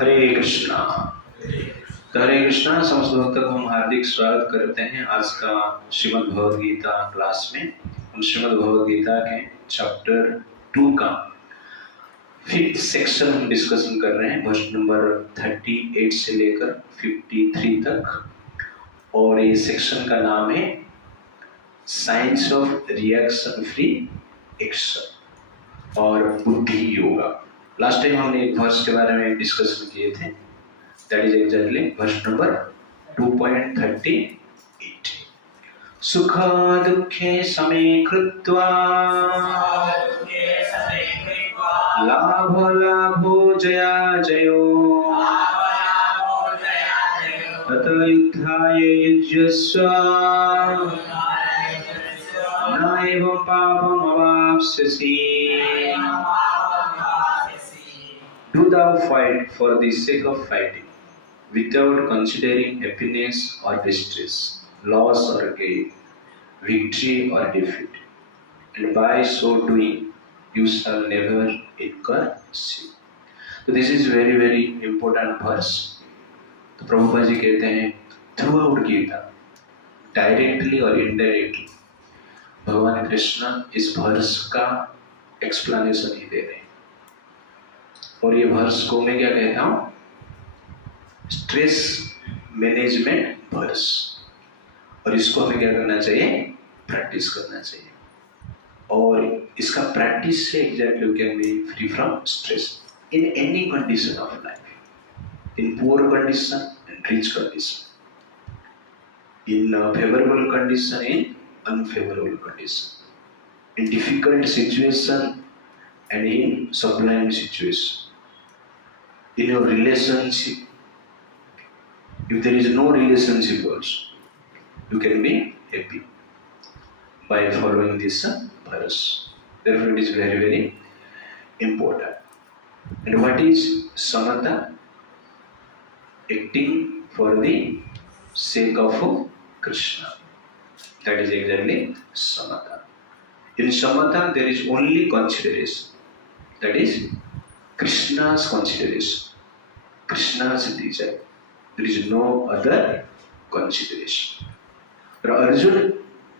हरे कृष्णा। तो हरे कृष्णा समस्त भक्तों को हम हार्दिक स्वागत करते हैं आज का श्रीमद् भगवद गीता क्लास में। हम श्रीमद् भगवद गीता के चैप्टर 2 का 5th सेक्शन हम डिस्कशन कर रहे हैं, वर्ष नंबर 38 से लेकर 53 तक। और ये सेक्शन का नाम है science of reaction free action और बुद्धि योगा। लास्ट टाइम हमने एक वर्ष के बारे में डिस्कशन किए थे, दैट इज एग्जैक्टली वर्ष नंबर 2.38। सुख दुखे समे कृत्वा लाभ लाभो जया जयो तत युद्धाय युज्यस्व न एवं पापम अवाप्स्यसि। Do thou fight for the sake of fighting, without considering happiness or distress, loss or gain, victory or defeat, and by so doing, you shall never incur sin. So this is very important verse. तो प्रभुपाद जी कहते हैं through out Gita, directly और indirectly भगवान कृष्ण इस verse का explanation ही दे रहे हैं। और ये वर्स को मैं क्या कहता हूँ, स्ट्रेस मैनेजमेंट वर्स। और इसको हमें क्या करना चाहिए, प्रैक्टिस करना चाहिए। और इसका प्रैक्टिस से exactly you can be free from stress in any condition of life, in poor condition, in rich condition, in favourable condition, in unfavourable condition, in difficult situation and in sublime situation. In your relationship, if there is no relationship also, you can be happy by following this verse. Therefore, it is very important. And what is samatha? Acting for the sake of Krishna. That is exactly samatha. In samatha, there is only consideration. That is Krishna's consideration, Krishna's desire. There is no other consideration. और अर्जुन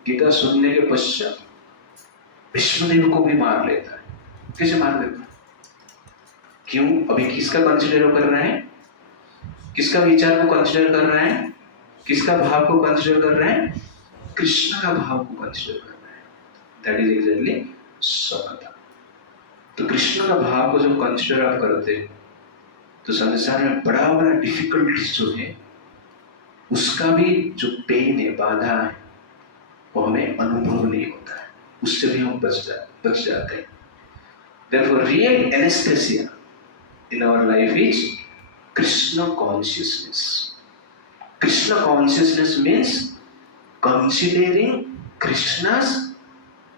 गीता सुनने के पश्चात भीष्मदेव को भी मार लेता है। कैसे मार लेता है? क्यों? अभी किसका कंसिडर कर रहे हैं? किसका विचार को कंसिडर कर रहे हैं? किसका भाव को कंसिडर कर रहे हैं? कृष्ण का भाव को कंसिडर कर रहे हैं। दैट इज एग्जैक्टली समता। तो कृष्ण का भाव को जब कंसिडर आप करते हैं तो संसार में बड़ा डिफिकल्टीज जो है उसका भी जो पेन है, बाधा है, वो हमें अनुभव नहीं होता है, उससे भी हम बच जाते हैं। Therefore, real anesthesia in our life is Krishna consciousness. Krishna consciousness means considering Krishna's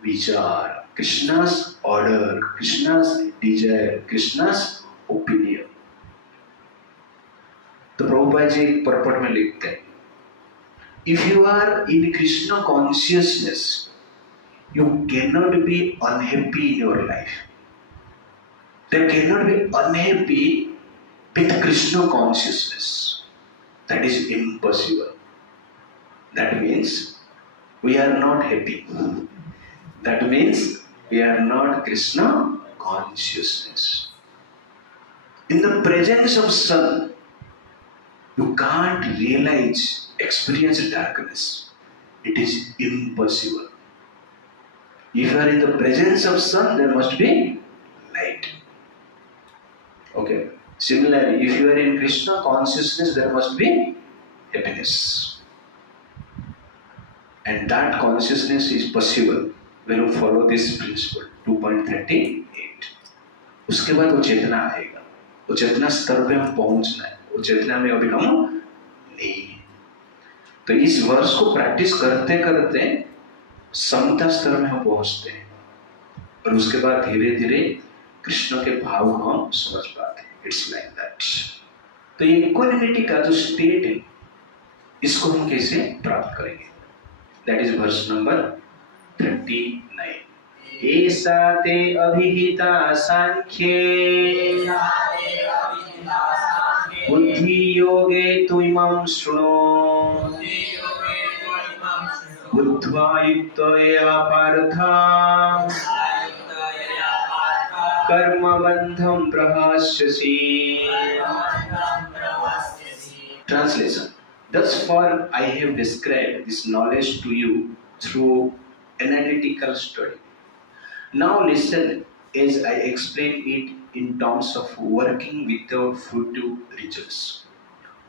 vichar, Krishna's order, Krishna's desire, Krishna's opinion. तो प्रभुपाद जी एक पर्पट में लिखते हैं, if you are in Krishna consciousness, you cannot be unhappy in your life. There cannot be unhappy with Krishna consciousness. That is impossible. That means we are not happy. That means we are not Krishna consciousness. In the presence of sun, you can't realize, experience darkness. It is impossible. If you are in the presence of sun, there must be light. Okay. Similarly, if you are in Krishna consciousness, there must be happiness. And that consciousness is possible when you follow this principle 2.38. उसके बाद वो चेतना आएगा, वो चेतना स्तर पे हम पहुंचना है, वो चेतना में अभी हम नहीं है। तो इस वर्ष को प्रैक्टिस करते करते समता स्तर में हम पहुंचते हैं और उसके बाद धीरे धीरे कृष्ण के भाव को हम समझ पाते हैं। It's like that. तो ये इक्वालिटी का जो स्टेट है, इसको हम कैसे प्राप्त करेंगे? That is verse number 39। एषा ते अभिहिता सांख्ये बुद्धि योगे तु इमं शृणु बुद्ध्वा युक्तया Partha कर्मबन्धं प्रहास्यसि. Translation. Thus far I have described this knowledge to you through analytical study. Now listen as I explain it in terms of working without fruitive results.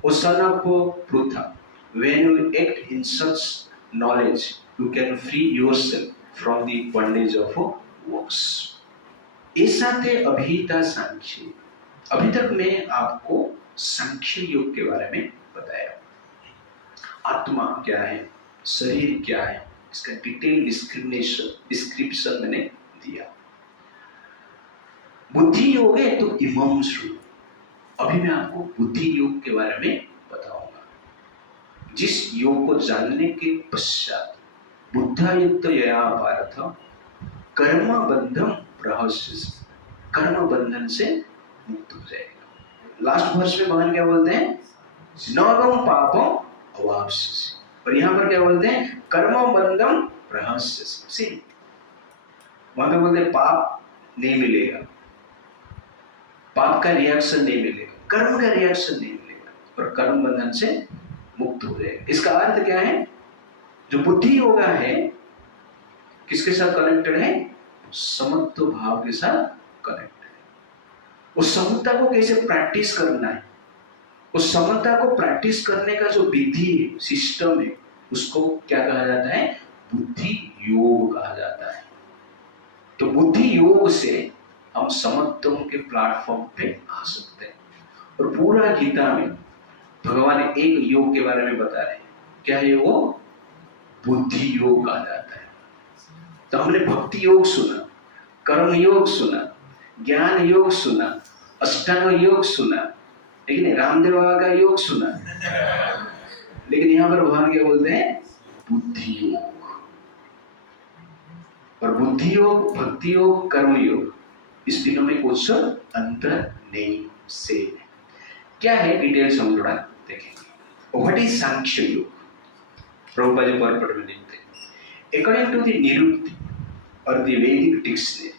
O son of Prutha, when you act in such knowledge, you can free yourself from the bondage of works. ऐसा थे अभिता सांख्य. अभी तक मैं आपको सांख्य योग के बारे में बताया. आत्मा क्या है, शरीर क्या है, इसका डिटेल डिस्क्रिप्शन मैंने दिया. बुद्धि योग है तो इमं शृणु. अभी मैं आपको बुद्धि योग के बारे में बताऊंगा, जिस योग को जानने के पश्चात बुद्धा युक्त यया पार्थ कर्म बंधम प्रहस्यसि, कर्म बंधन से मुक्त हो जाएगा. लास्ट वर्ष में भगवान क्या बोलते हैं, नवम पापम अवाप्स्यसि, और यहाँ पर क्या बोलते हैं, कर्म बंधम प्रहस्यसि. वहां पे बोलते हैं पाप नहीं मिलेगा, पाप का रिएक्शन नहीं मिलेगा, कर्म का रिएक्शन नहीं मिलेगा, और कर्म बंधन से मुक्त हो जाएगा. इसका अर्थ क्या है, जो बुद्धि योगा है किसके साथ कनेक्टेड है, समत्व भाव के साथ कनेक्टेड है. उस समता को कैसे प्रैक्टिस करना है, उस समता को प्रैक्टिस करने का जो विधि है, सिस्टम है, उसको क्या कहा जाता है, बुद्धि योग कहा जाता है. तो बुद्धि योग से हम समत्व के प्लेटफॉर्म पे आ सकते हैं. और पूरा गीता में भगवान एक योग के बारे में बता रहे हैं. क्या है वो, बुद्धि योग कहा जाता है. तो हमने भक्ति योग सुना, कर्म योग सुना, ज्ञान योग सुना, अष्टांग योग सुना, लेकिन रामदेव बाबा का योग सुना, लेकिन यहाँ पर भगवान क्या बोलते हैं, बुद्धि योग. और बुद्धि योग, भक्ति योग, कर्म योग, इस तीनों में कुछ अंतर नहीं से. क्या है डिटेल्स हम थोड़ा देखेंगे. व्हाट इज सांख्य योग. प्रभुपाद जी पॉइंट में लिखते हैं, अकॉर्डिंग टू द निरुक्ति और the Vedic dictionary,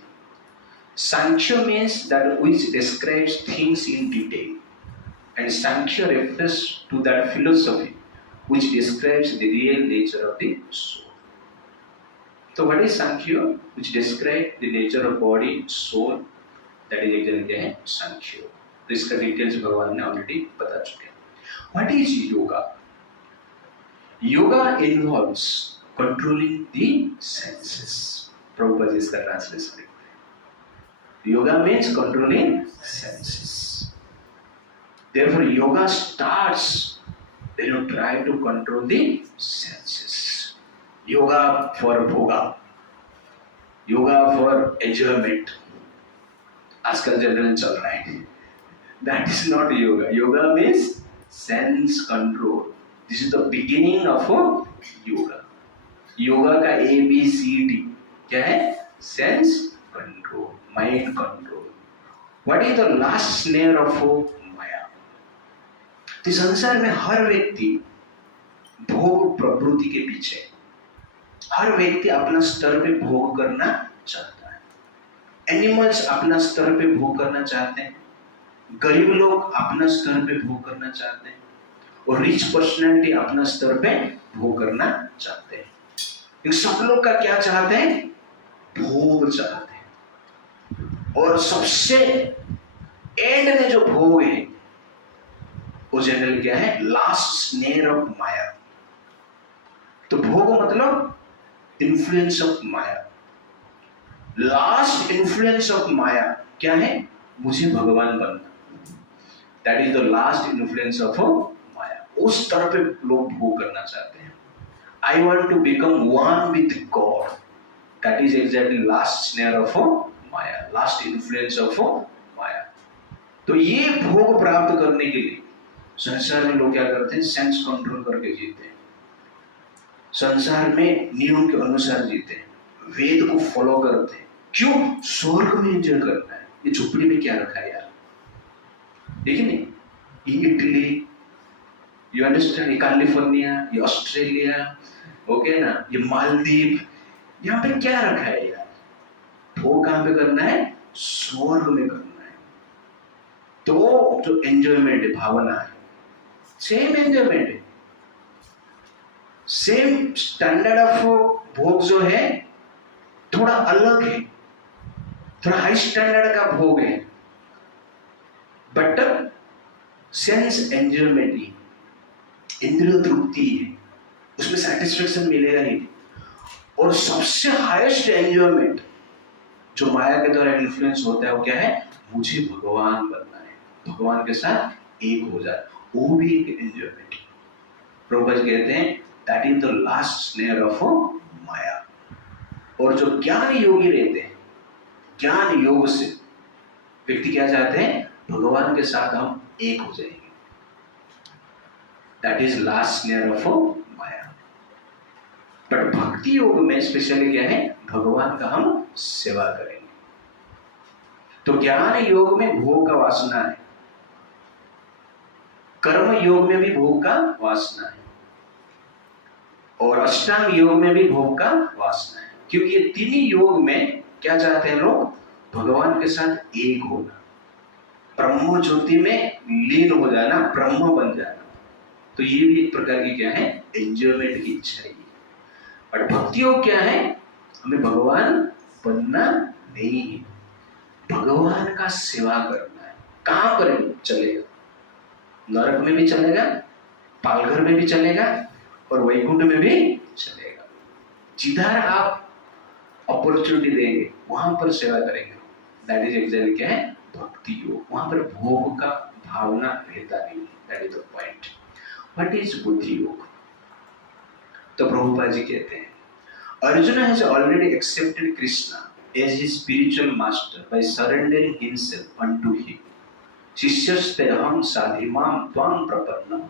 Sankhya means that which describes things in detail, and Sankhya refers to that philosophy which describes the real nature of the soul. So what is Sankhya, which describe the nature of body, soul, that is exactly क्या है, Sankhya. तो इसका details भगवान ने already बता चुके हैं. What is yoga? Yoga involves controlling the senses. Prabhupada जी इसका ट्रांसलेशन लिखते हैं. Yoga means controlling senses. Therefore, yoga starts when you try to control the senses. Yoga for भोगा, योगा फॉर एंजॉयमेंट, आजकल जनरल चल रहा है. That is not yoga. Yoga means sense control. This is the beginning of yoga. Yoga का ABCD क्या है, sense control, mind control. What is the last snare of माया. तो संसार में हर व्यक्ति भोग प्रवृत्ति के पीछे, हर व्यक्ति अपना स्तर पे भोग करना चाहता है. एनिमल्स अपना स्तर पे भोग करना चाहते हैं, गरीब लोग अपना स्तर पे भोग करना चाहते हैं, और रिच पर्सनैलिटी अपना स्तर पे भोग करना चाहते हैं. इन सब लोग का क्या चाहते हैं, भोग चाहते हैं. और सबसे एंड में जो भोग है वो जनरल क्या है, लास्ट स्नेयर ऑफ माया. तो भोग मतलब इन्फ्लुएंस ऑफ माया. लास्ट इन्फ्लुएंस ऑफ माया क्या है, मुझे भगवान बनना. That is the last influence of माया. उस तरह पे लोग भोग करना चाहते हैं. I want to become one with God. That is exactly last snare of माया, लास्ट इन्फ्लुएंस ऑफ माया. तो ये भोग प्राप्त करने के लिए संसार में लोग क्या करते हैं, सेंस कंट्रोल करके जीते हैं. संसार में नियम के अनुसार जीते हैं, वेद को फॉलो करते हैं. क्यों, स्वर्ग में एंजॉय करना है. ये झोपड़ी में क्या रखा है यार, देखिए नहीं. ये इटली, यू अंडरस्टैंड, ये कैलिफोर्निया, ये ऑस्ट्रेलिया, ओके ना, ये मालदीव, यहाँ पे क्या रखा है यार? वो कहाँ पे करना है? स्वर्ग में करना है। तो जो एंजॉयमेंट है, भावना है, सेम एंजॉयमेंट है, सेम स्टैंडर्ड ऑफ भोग जो है थोड़ा अलग है, थोड़ा हाई स्टैंडर्ड का भोग है, बट सेंस एंजॉयमेंट ही, इंद्रिय तृप्ति है, उसमें सेटिस्फेक्शन मिलेगा ही। और सबसे हाईएस्ट एंजॉयमेंट जो माया के द्वारा इन्फ्लुएंस होता है वो क्या है? मुझे भगवान बनना है, भगवान के साथ एक हो जाए, वो भी एक एंजॉयमेंट। प्रभुपाद कहते हैं that is the last snare of माया। और जो ज्ञान योगी रहते हैं, ज्ञान योग से व्यक्ति क्या चाहते हैं? भगवान के साथ हम एक हो जाएंगे। That is last snare of Maya. But भक्ति योग में स्पेशली क्या है? भगवान का हम सेवा करेंगे। तो ज्ञान योग में भोग का वासना है, कर्म योग में भी भोग का वासना है, और अष्टांग योग में भी भोग का वासना है। क्योंकि ये तीन योग में क्या चाहते हैं लोग? भगवान के साथ एक होना, ब्रह्म ज्योति में लीन हो जाना, ब्रह्म बन जाना। तो ये भी एक प्रकार की क्या है? एंजॉयमेंट की इच्छा है। और भक्ति योग क्या है? हमें भगवान बनना नहीं है, भगवान का सेवा करना है। कहां करेंगे? चलेगा, नरक में भी चलेगा, पालघर में भी चलेगा, और वैकुंठ में भी चलेगा। जिधर आप अपॉर्चुनिटी देंगे वहां पर सेवा करेंगे। दैट इज एग्जैक्टली क्या है? भक्ति योग। वहां पर भोग का भावना रहता नहीं। That is the point. What is बुद्धि योग? तो प्रभुपाद जी कहते हैं Arjun has already accepted Krishna as his spiritual master by surrendering himself unto him. Shishyasteham sadhimam tvam prapannam.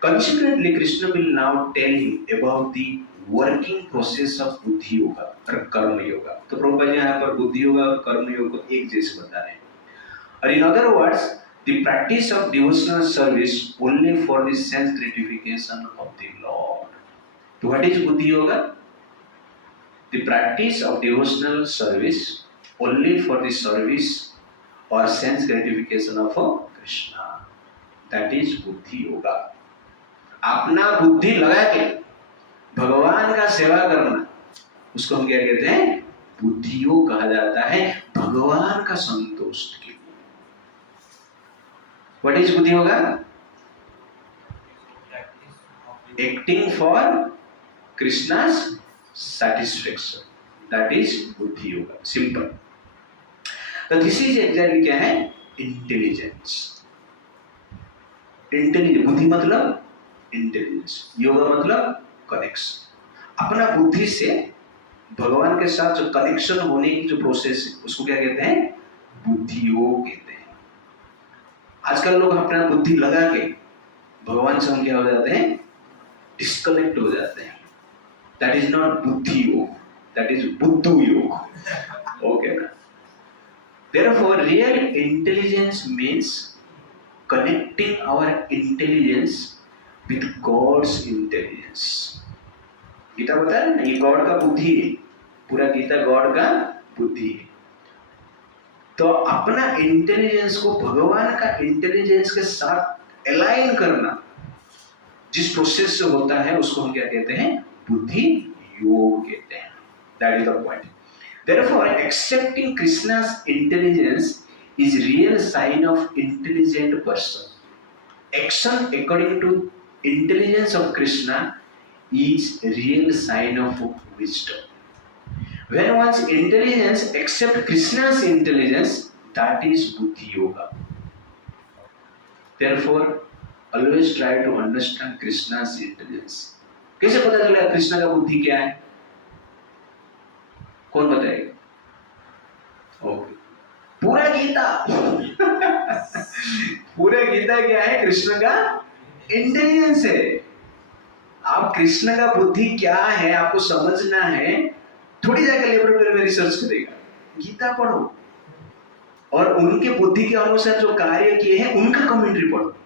Consequently, Krishna will now tell him about the working process of buddhi yoga or karma yoga. तो प्रभुपाद यहाँ पर बुद्धि योगा और कर्म योग को एक जैसे बता रहे हैं। और in other words, the practice of devotional service only for the sense gratification of the Lord. So what is buddhi yoga? The practice of devotional service only for the service or sense gratification of Krishna. That is buddhi yoga. अपना बुद्धि लगा के भगवान का सेवा करना, उसको हम क्या कहते हैं? बुद्धि योग कहा जाता है, भगवान का संतुष्ट के लिए। What is बुद्धि yoga? Acting for Krishna's satisfaction. That is buddhi yoga. Simple. तो this is exactly क्या है? Intelligence. Intelligence. बुद्धि मतलब इंटेलिजेंस, योगा मतलब कनेक्शन। अपना बुद्धि से भगवान के साथ जो कनेक्शन होने की जो प्रोसेस है उसको क्या कहते हैं? बुद्धि योग कहते हैं। आजकल लोग अपना बुद्धि लगा के भगवान से हम क्या हो जाते हैं? डिस्कनेक्ट हो जाते हैं। That is not buddhi yoga, that is buddhu yoga. Okay na? Therefore, real intelligence means connecting our intelligence with God's intelligence. Gita बता रहे ना, ये गॉड का बुद्धि है, पूरा गीता गॉड का बुद्धि है। तो अपना इंटेलिजेंस को भगवान का इंटेलिजेंस के साथ अलाइन करना जिस प्रोसेस से होता है उसको हम क्या कहते हैं? बुद्धि योग कहते हैं। That is the point. Therefore, accepting Krishna's intelligence is real sign of intelligent person. Action according to intelligence of Krishna is real sign of wisdom. When one's intelligence accepts Krishna's intelligence, that is buddhi yoga. Therefore, always try to understand Krishna's intelligence. कैसे पता चलेगा कृष्ण का बुद्धि क्या है? कौन बताएगा? Okay, पूरा गीता पूरा गीता क्या है? कृष्ण का इंटेलिजेंस है। आप कृष्ण का बुद्धि क्या है आपको समझना है, थोड़ी जाकर लेबोरेटरी में रिसर्च करेगा, गीता पढ़ो और उनके बुद्धि के अनुसार जो कार्य किए हैं उनका कमेंट्री पढ़ो।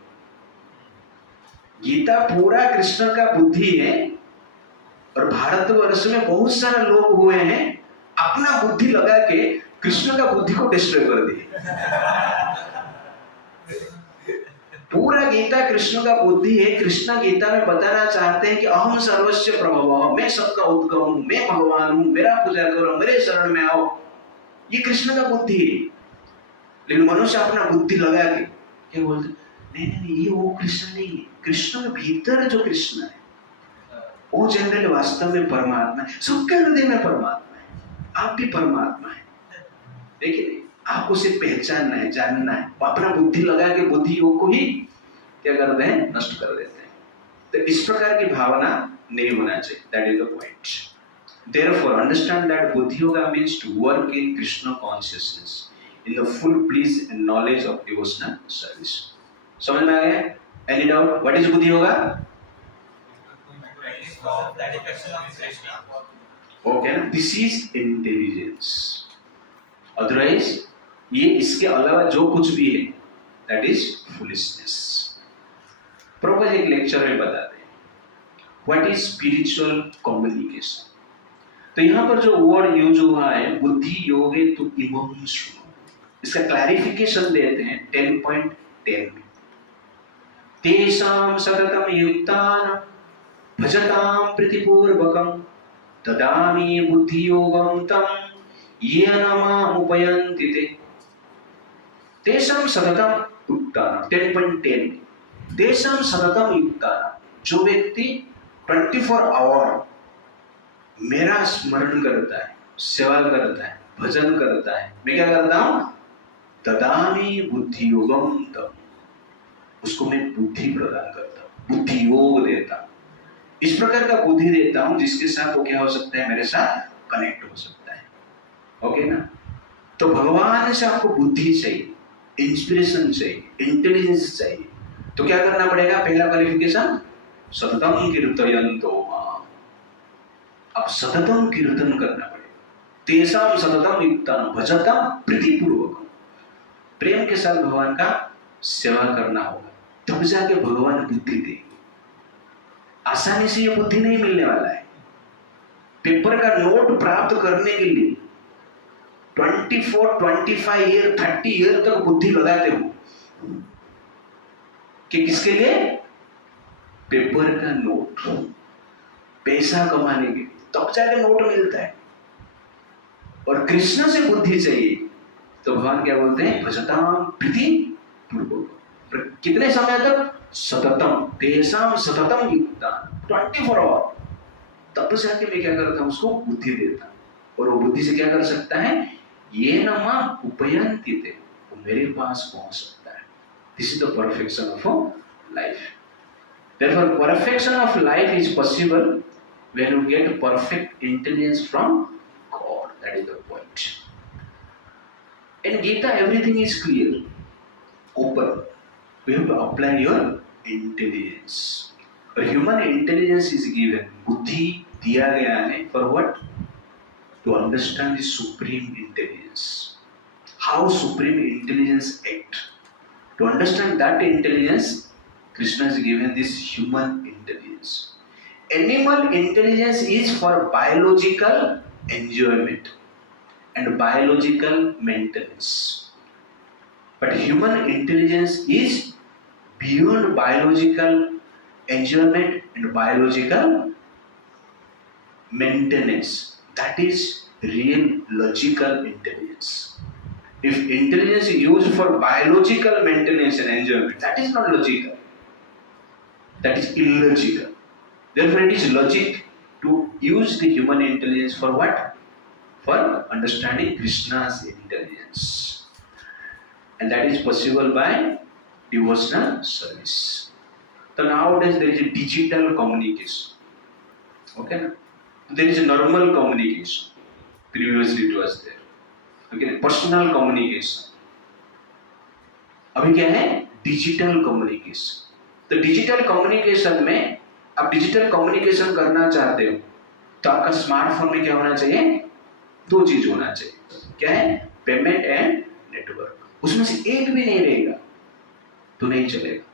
गीता पूरा कृष्ण का बुद्धि है, और भारतवर्ष में बहुत सारे लोग हुए हैं अपना बुद्धि लगा के कृष्ण का बुद्धि को डिस्ट्रॉय कर दिए। पूरा गीता कृष्ण का बुद्धि है। कृष्ण गीता में बताना चाहते हैं कि अहम सर्वस्व प्रभव, मैं सबका उद्गम हूं, मैं भगवान हूं, मेरा पूजा करो, मेरे शरण में आओ। ये कृष्ण का बुद्धि है। लेकिन मनुष्य अपना बुद्धि लगा के क्या बोलते, नहीं नहीं नहीं, ये वो कृष्ण नहीं है। कृष्ण के भीतर जो कृष्ण है वो जनरल वास्तव में परमात्मा है। सबके हृदय में परमात्मा है। आप भी परमात्मा है। देखिए, आप उसे पहचानना है, जानना है। अपना बुद्धि लगा के बुद्धि योग को ही क्या करते हैं, नष्ट कर देते हैं। तो इस प्रकार की भावना नहीं होना चाहिए। That is the point. Therefore understand that बुद्धि yoga means to work in Krishna consciousness in the full bliss and knowledge of devotional service. समझ में आ गया? Any doubt? व्हाट इज बुद्धि योगा? ओके ना, दिस इज इंटेलिजेंस। अदरवाइज ये इसके अलावा जो कुछ भी है दैट इज फुलिशनेस। प्रभुपाद एक लेक्चर में बताते हैं व्हाट इज स्पिरिचुअल कम्युनिकेशन। तो यहां पर जो वर्ड यूज हुआ है बुद्धि योगे तो इमं शृणु, इसका क्लैरिफिकेशन देते हैं 10.10 में। तेषां सततं युक्तानां भजतां प्रीतिपूर्वकं ददामि बुद्धियोगं तं येन मामुपयन्ति ते। तेषां सततं युक्तानां 10.10, तेषां सततं युक्तानां, जो व्यक्ति 24 आवर मेरा स्मरण करता है, सेवा करता है, भजन करता है, मैं क्या करता हूं, ददामि बुद्धियोगं तम, उसको मैं बुद्धि प्रदान करता हूं, बुद्धि योग देता हूं। इस प्रकार का बुद्धि देता हूं जिसके साथ वो क्या हो सकता है, मेरे साथ कनेक्ट हो सकता है। ओके ना? तो भगवान से आपको बुद्धि चाहिए, इंस्पिरेशन चाहिए, इंटेलिजेंस चाहिए। तो क्या करना पड़ेगा? पहला क्वालिफिकेशन, सततम कीर्तयन्तो माम। अब सततम कीर्तन करना पड़ेगा। तेषां सततम युक्तानां भजतां प्रीतिपूर्वकं, प्रेम के साथ भगवान का सेवा करना होगा, तब जाके भगवान बुद्धि देंगे। आसानी से ये बुद्धि नहीं मिलने वाला है। पेपर का नोट प्राप्त करने के लिए 24, 25 ईयर, 30 ईयर तक बुद्धि लगाते हो कि किसके लिए? पेपर का नोट, पैसा कमाने के लिए, तब जाके नोट मिलता है। और कृष्ण से बुद्धि चाहिए तो भगवान क्या बोलते हैं? भजतां प्रीतिपूर्वकं। कितने समय तक? सततम, तेषां सततम युक्तानां, 24 आवर। तब जाके मैं क्या करता हूं, उसको बुद्धि देता हूं। और वो बुद्धि से क्या कर सकता है? येन माम उपयन्ति ते, वो मेरे पास पहुंच सकता है। This is the perfection of life. Therefore, perfection of life is possible when you get perfect intelligence from God. That is the point. In Gita, everything is clear, open. We have to apply your intelligence. A human intelligence is given. बुद्धि दिया गया है for what? To understand the supreme intelligence. How supreme intelligence act. To understand that intelligence, Krishna has given this human intelligence. Animal intelligence is for biological enjoyment and biological maintenance. But human intelligence is beyond biological enjoyment and biological maintenance. That is real logical intelligence. If intelligence is used for biological maintenance and enjoyment, that is not logical. That is illogical. Therefore, it is logic to use the human intelligence for what? For understanding Krishna's intelligence. And that is possible by devotional service. So nowadays there is a digital communication. Okay? There is a normal communication. Previously it was there. Okay? Personal communication. अभी क्या है? Digital communication. तो digital communication में आप digital communication करना चाहते हो तो आपका स्मार्टफोन में क्या होना चाहिए? 2 चीज होना चाहिए। क्या है? Payment and network. उसमें से एक भी नहीं रहेगा तो नहीं चलेगा।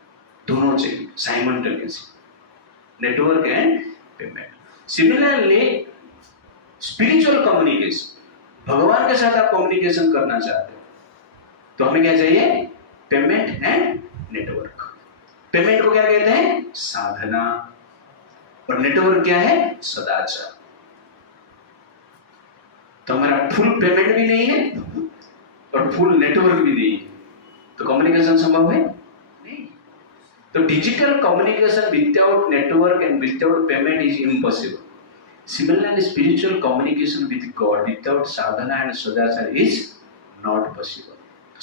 दोनों चाहिए simultaneously, network and payment. Similarly spiritual communication, भगवान के साथ आप कम्युनिकेशन करना चाहते हो तो हमें क्या चाहिए? Payment and network. पेमेंट को क्या कहते हैं? साधना। और नेटवर्क क्या है? सदाचार। तो हमारा फुल पेमेंट भी नहीं है और फुल नेटवर्क भी नहीं है, तो कम्युनिकेशन संभव है नहीं। तो digital communication without network and without payment is impossible. Similarly, spiritual communication with God without sadhana and sadachar is not possible.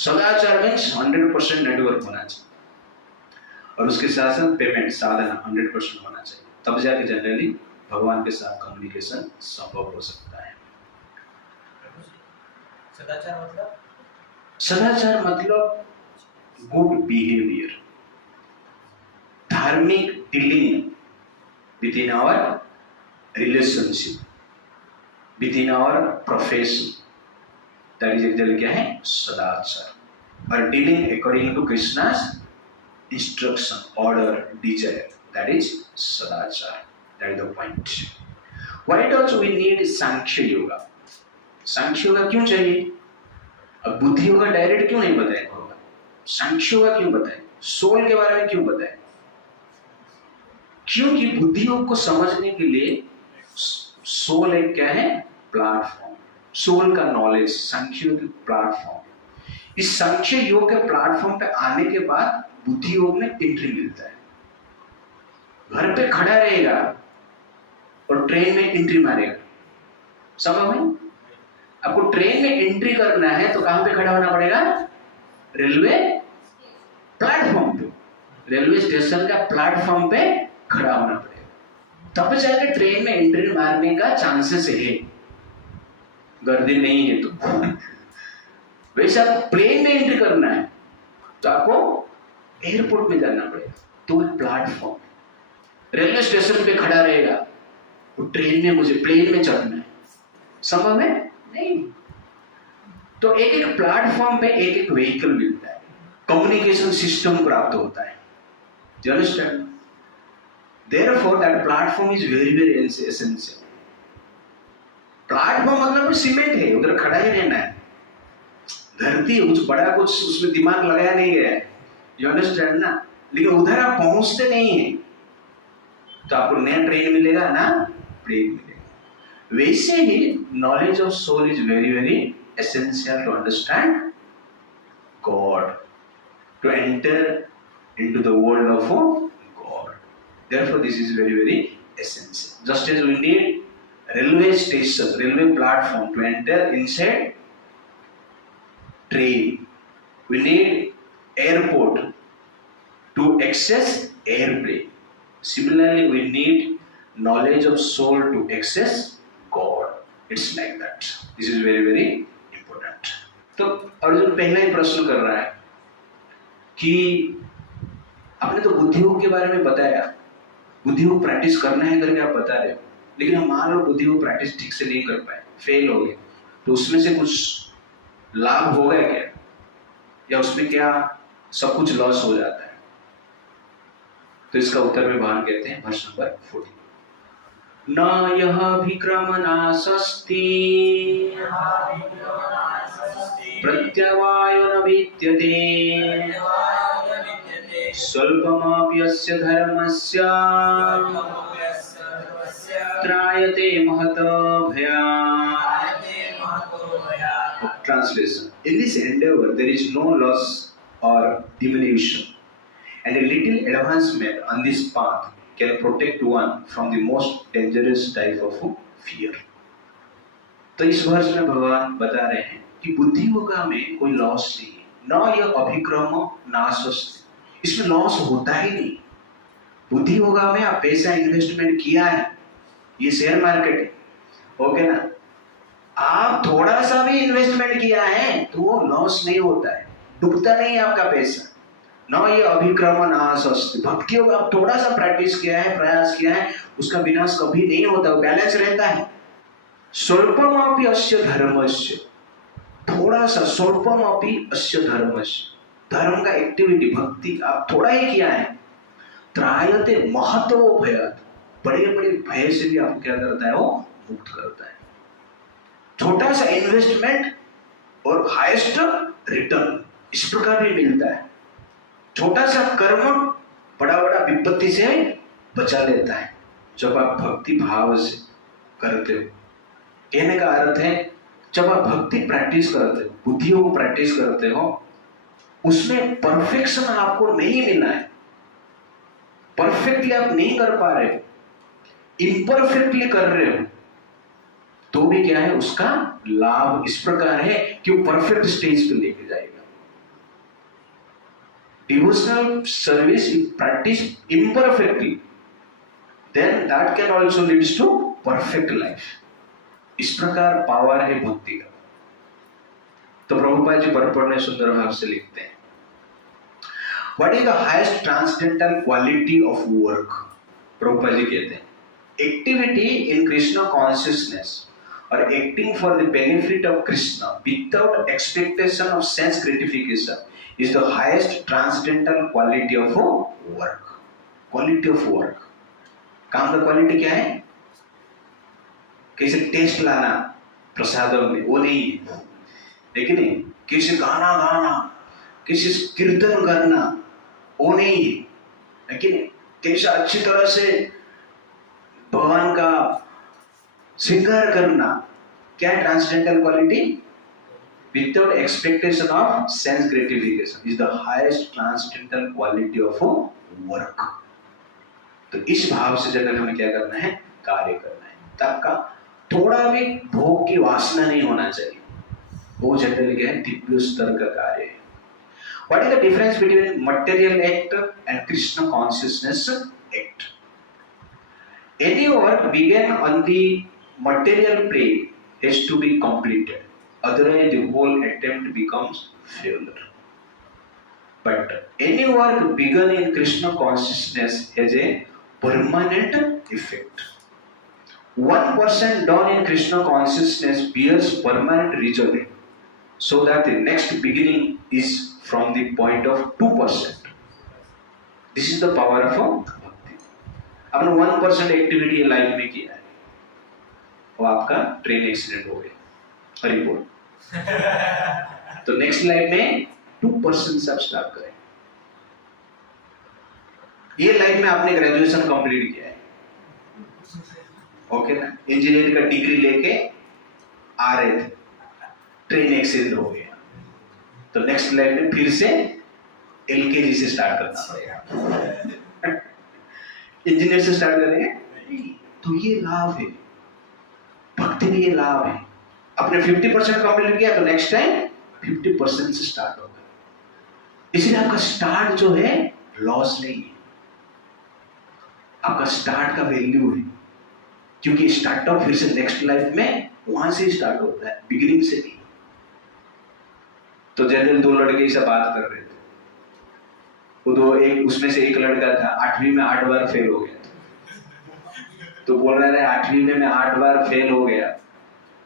Sadachar means 100% network होना चाहिए और उसके साथ साथ पेमेंट साधना 100% होना चाहिए, तब जाके जनरली भगवान के साथ कम्युनिकेशन संभव हो सकता है। सदाचार मतलब गुड बिहेवियर, धार्मिक dealing with in our relationship, within our profession, that is exactly क्या है? सदाचार। और dealing according to Krishna's instruction, order, desire, that is सदाचार। That is the point. Why does we need सांख्य योगा? सांख्य योगा क्यों चाहिए? अब बुद्धि योगा डायरेक्ट क्यों नहीं बताए? सांख्य योगा क्यों बताए? सोल के बारे में क्यों बताए? क्योंकि बुद्धि योग को समझने के लिए सोल एक क्या है? प्लेटफॉर्म। सोल का नॉलेज सांख्य योग प्लेटफॉर्म। इस सांख्य योग के प्लेटफॉर्म पे आने के बाद बुद्धि योग में एंट्री मिलता है। घर पे खड़ा रहेगा और ट्रेन में एंट्री मारेगा, समझ में? आपको ट्रेन में एंट्री करना है तो कहां पे खड़ा होना पड़ेगा? रेलवे प्लेटफॉर्म पे, रेलवे स्टेशन का प्लेटफॉर्म पे खड़ा होना पड़ेगा, तब जाके ट्रेन में एंट्री मारने का चांसेस है। गर्दी नहीं है तो वैसे आप प्लेन में एंट्री करना है तो आपको एयरपोर्ट में जाना पड़ेगा, तो प्लेटफॉर्म, रेलवे स्टेशन पे खड़ा रहेगा तो ट्रेन में मुझे प्लेन में चढ़ना है, समझ में? नहीं। तो एक एक प्लेटफॉर्म पे एक एक व्हीकल मिलता है, कम्युनिकेशन सिस्टम प्राप्त होता है। Do you understand? Therefore, that platform is very very essential. Platform मतलब सीमेंट है, उधर खड़ा ही रहना है। धरती कुछ बड़ा कुछ उसमें दिमाग लगाया नहीं गया है, यू अंडरस्टैंड ना? लेकिन उधर आप पहुंचते नहीं है तो आपको नया ट्रेन मिलेगा ना प्लेन मिलेगा। वैसे ही knowledge of soul is very very essential to understand God, to enter into the world of God. Therefore, this is very very essential. Just as we need railway station, railway platform to enter inside train, we need airport to access airplane. Similarly, we need knowledge of soul to access God. It's like that. This is very very important. तो अर्जुन पहला ही प्रश्न कर रहा है कि आपने तो बुद्धि योग के बारे में बताया, बुद्धि योग प्रैक्टिस करना है करके आप बता रहे हो, लेकिन हम मान लो बुद्धि योग प्रैक्टिस ठीक से नहीं कर पाए, फेल हो गए, तो उसमें से कुछ लाभ होगा क्या, या उसमें क्या सब कुछ लॉस हो जाता है? तो इसका उत्तर में भगवान कहते हैं वर्ष नंबर 40, न यह विक्रम नासस्ति प्रत्यवायो न विद्यते स्वल्पमपि अस्य धर्मस्य त्रायते महत भयात्। Translation: In this endeavor there is no loss or diminution, and a little advancement on this path can protect one from the most dangerous type of fear. तो इस वर्ष में भगवान बता रहे हैं कि बुद्धि योगा में कोई लॉस नहीं है, न यह अभिक्रम नाशस्ति, इसमें लॉस होता ही नहीं। बुद्धि योगा में आप पैसा इन्वेस्टमेंट किया है, ये शेयर मार्केट है, ओके ना? आप थोड़ा सा भी इन्वेस्टमेंट किया है तो वो लॉस नहीं होता है, डूबता नहीं आपका पैसा। न ये अभिक्रम नाशस्ति, भक्ति योग आप थोड़ा सा प्रैक्टिस किया है, प्रयास किया है, उसका विनाश कभी नहीं होता, वो बैलेंस रहता है। स्वल्पमपि अस्य धर्मस्य, थोड़ा सा, स्वल्पमपि अस्य धर्मस्य, धर्म का एक्टिविटी भक्ति आप थोड़ा ही किया है त्रायते महतो भयात्, बड़े बड़े भय से भी आपको क्या करता है, वो मुक्त करता है। छोटा सा इन्वेस्टमेंट और हाईएस्ट रिटर्न इस प्रकार भी मिलता है। छोटा सा कर्म बड़ा बड़ा विपत्ति से बचा लेता है जब आप भक्ति भाव से करते हो। कहने का अर्थ है, जब आप भक्ति प्रैक्टिस करते हो, बुद्धियों को प्रैक्टिस करते हो, उसमें परफेक्शन आपको नहीं मिला है, परफेक्टली आप नहीं कर पा रहे हो, इम्परफेक्टली कर रहे हो, तो भी क्या है, उसका लाभ इस प्रकार है कि वो परफेक्ट स्टेज पे लेके जाएगा। Devotional service practice imperfectly, then that can also leads to perfect life। इस प्रकार पावर है भक्ति का। तो प्रभुपाद जी बड़पड़ में सुंदर भाव से लिखते हैं, What is the highest transcendental quality of work? Prabhupada ji कहते हैं, activity in Krishna consciousness or acting for the benefit of Krishna without expectation of sense gratification is the highest transcendental quality of work। Quality of work, काम का quality क्या है? कैसे test लाना प्रसादों में, वो नहीं है, लेकिन कैसे गाना गाना, कैसे कीर्तन करना, वो नहीं है, लेकिन कैसे अच्छी तरह से भगवान का श्रृंगार करना, क्या transcendental quality? Without expectation of sense gratification is the highest transcendental quality of work। तो इस भाव से जनरल हमें क्या करना है, कार्य करना है, तब का थोड़ा भी भोग की वासना नहीं होना चाहिए, वो जनरली क्या है, दिव्य स्तर का कार्य है। What is the difference between material act and Krishna consciousness act? Any work began on the material plane has to be completed, otherwise the whole attempt becomes failure। But any work begun in Krishna consciousness has a permanent effect। 1% done in Krishna consciousness bears permanent result, so that the next beginning is from the point of 2%। This is the power of bhakti। आपने 1% activity life में किया है, और आपका train accident हो गया, हरी बोल, तो नेक्स्ट लाइफ में 2% से आप स्टार्ट करें। ये लाइफ में आपने ग्रेजुएशन कंप्लीट किया है, ओके ना, इंजीनियरिंग का डिग्री लेके आ रहे थे, ट्रेन एक्सीडेंट हो गया, तो नेक्स्ट लाइफ में फिर से एलकेजी से स्टार्ट करना पड़ेगा। इंजीनियर से स्टार्ट करेंगे, तो ये लाभ है, भक्ति में ये लाभ है। आपने 50% कंप्लीट किया, तो नेक्स्ट टाइम 50% से स्टार्ट होगा, इसलिए आपका स्टार्ट जो है लॉस नहीं है, आपका स्टार्ट का वैल्यू है, क्योंकि स्टार्टअप फिर से नेक्स्ट लाइफ में वहां से स्टार्ट होता है, बिगिनिंग से नहीं। तो जनरल दो लड़के से बात कर रहे थे, वो दो, एक उसमें से एक लड़का था 8वीं में 8 बार फेल हो गया, तो बोल रहा है 8वीं में मैं 8 बार फेल हो गया,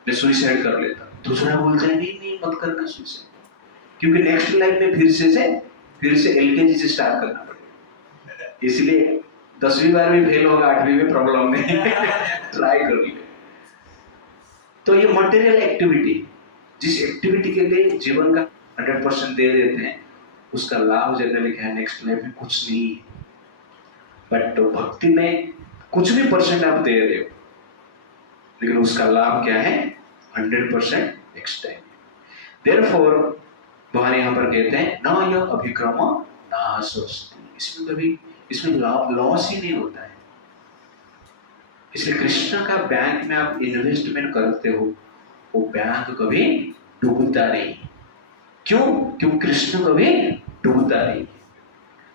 मैं सुसाइड कर लेता। दूसरा बोलता है नहीं नहीं मत करना सुसाइड, क्योंकि नेक्स्ट लाइफ में फिर से एलकेजी से स्टार्ट करना पड़ेगा, इसलिए 10वीं बार भी फेल होगा, 8वीं में प्रॉब्लम नहीं, ट्राई कर ले। तो ये मटेरियल एक्टिविटी, जिस एक्टिविटी के लिए जीवन का 100% दे देते हैं, उसका लाभ जनरली क्या है, नेक्स्ट लाइफ में कुछ नहीं है। बट भक्ति में कुछ भी परसेंट आप दे रहे हो, लेकिन उसका लाभ क्या है, 100% नेक्स्ट टाइम। देयरफॉर भगवान यहाँ पर कहते हैं न यह अभिक्रम नाशोस्ति, इसमें लॉस ही नहीं होता है। इसलिए कृष्ण का बैंक में आप इन्वेस्टमेंट करते हो, वो बैंक कभी डूबता नहीं। क्यों? क्योंकि कृष्ण कभी डूबता नहीं।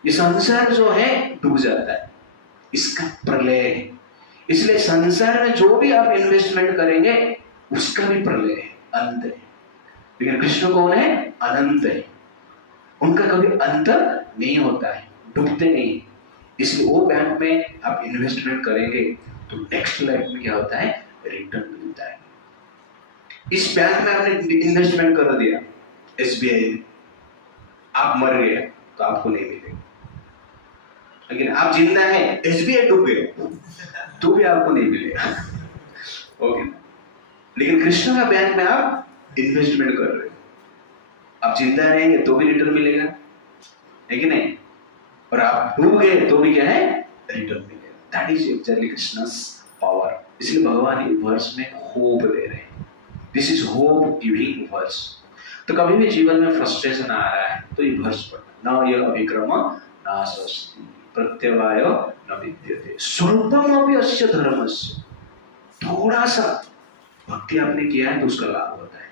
ये संसार जो है डूब जाता है, इसका प्रलय है। इसलिए संसार में जो भी आप इन्वेस्टमेंट करेंगे उसका भी प्रलय है, अंत है। लेकिन कृष्ण कौन है? अनंत है, उनका कभी अंत नहीं होता है, डूबते नहीं। इसलिए वो बैंक में आप इन्वेस्टमेंट करेंगे तो नेक्स्ट लाइफ में क्या होता है, रिटर्न मिलता है। इस बैंक में आपने इन्वेस्टमेंट कर दिया एसबीआई में, आप मर गए तो आपको नहीं मिलेगा। लेकिन आप जिंदा है, एसबीआई डूब गए तो भी आपको नहीं मिलेगा, ओके। लेकिन कृष्ण का बैंक में आप इन्वेस्टमेंट कर रहे हो, आप जिंदा रहेंगे तो भी रिटर्न मिलेगा, है कि नहीं? और आप डूब गए तो भी क्या है, रिटर्न मिलेगा। That is actually Krishna's power. इसलिए भगवान इस वर्ष में होप दे रहे हैं। This is hope giving verse. तो कभी भी जीवन में फ्रस्ट्रेशन आ रहा है तो ये वर्ष पढ़ना। न यह अभिक्रम नाशस्ति प्रत्यवाय न विद्यते स्वल्पम अपि अस्य धर्मस्य। थोड़ा सा भक्ति आपने किया है तो उसका लाभ होता है।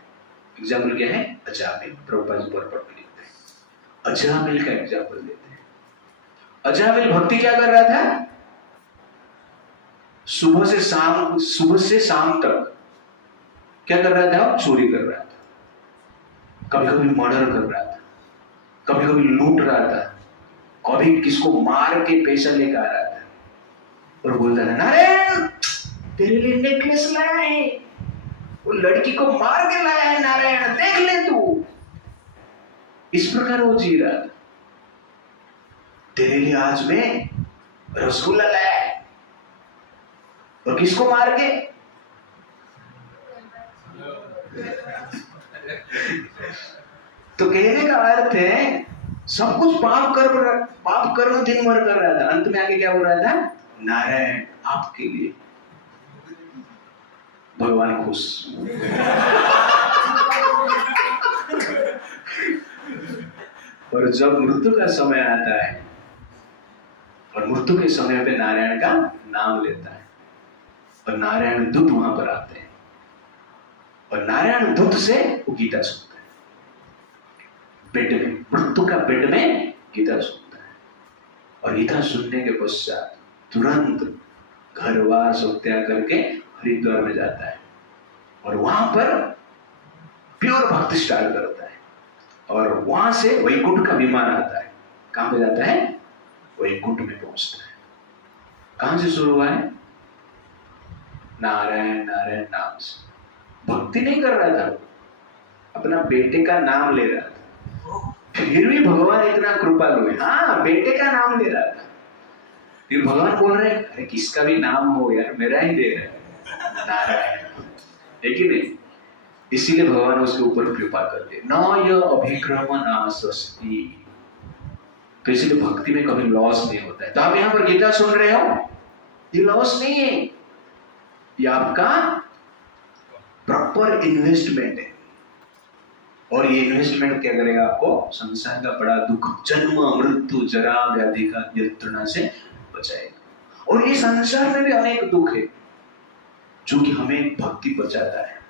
एग्जाम्पल क्या है? अजामिल। प्रभुपाद जी पर लिखते हैं, अजामिल का एग्जाम्पल देते हैं। अजामिल भक्ति क्या कर रहा था? सुबह से शाम तक क्या कर रहा था? चोरी कर रहा था, कभी कभी मर्डर कर रहा था, कभी कभी लूट रहा था, कभी किसको मार के पैसा लेकर आ रहा था और बोलता था, नारायण तेरे लिए नेकलेस लाया है, वो लड़की को मार के लाया है नारायण, देख ले तू। इस प्रकार वो जी रहा था। तेरे लिए आज मैं रसगुल्ला लाया है, और किसको मार के? तो कहने का अर्थ है सब कुछ पाप कर्म दिन भर कर रहा था, अंत में आके क्या बोल रहा था? नारायण आपके लिए। भगवान खुश। और जब मृत्यु का समय आता है और मृत्यु के समय पे नारायण का नाम लेता है और नारायण दूत वहां पर आते हैं और नारायण दूत से वो गीता सुनता है। बेड में, मृत्यु का बेड में गीता सुनता है और गीता सुनने के पश्चात तुरंत घर बार सब त्याग करके हरिद्वार में जाता है और वहां पर प्योर भक्ति स्टार्ट करता है और वहां से वैकुंठ का विमान आता है। कहां पे जाता है? वैकुंठ में पहुंचता है। कहां से शुरू हुआ है? नारायण नारायण नाम से। भक्ति नहीं कर रहा था, अपना बेटे का नाम ले रहा था। फिर भी भगवान इतना कृपालु है। हाँ, बेटे का नाम ले रहा था। फिर भगवान बोल रहे हैं, अरे किसका भी नाम हो यार, मेरा ही दे रहा है नारायण, है कि नहीं? इसीलिए भगवान उसके ऊपर कृपा करते। न यह अभिक्रम नाशस्ति। तो इसलिए भक्ति में कभी लॉस नहीं होता है। तो आप यहाँ पर गीता सुन रहे हो, ये लॉस नहीं है, ये आपका प्रॉपर इन्वेस्टमेंट है। और ये इन्वेस्टमेंट क्या करेगा? आपको संसार का बड़ा दुख, जन्म मृत्यु जरा व्याधि का यंत्रणा से बचाएगा। और ये संसार में भी अनेक दुख है जो कि हमें भक्ति बचाता है।